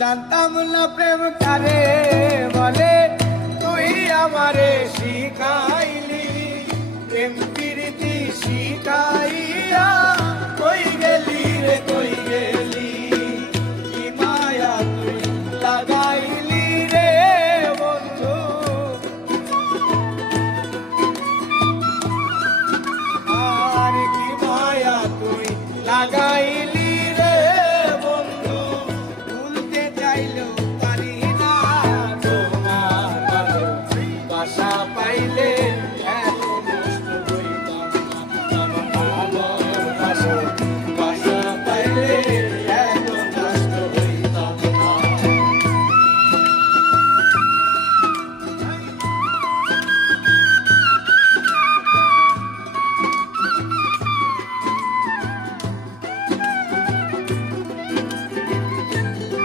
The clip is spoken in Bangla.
জানতাম না প্রেম কারে বলে, তুই আমারে শিখাইলি প্রেম প্রীতি শিখাইয়া। কই গেলি রে কই গেলি, কি মায়া তুই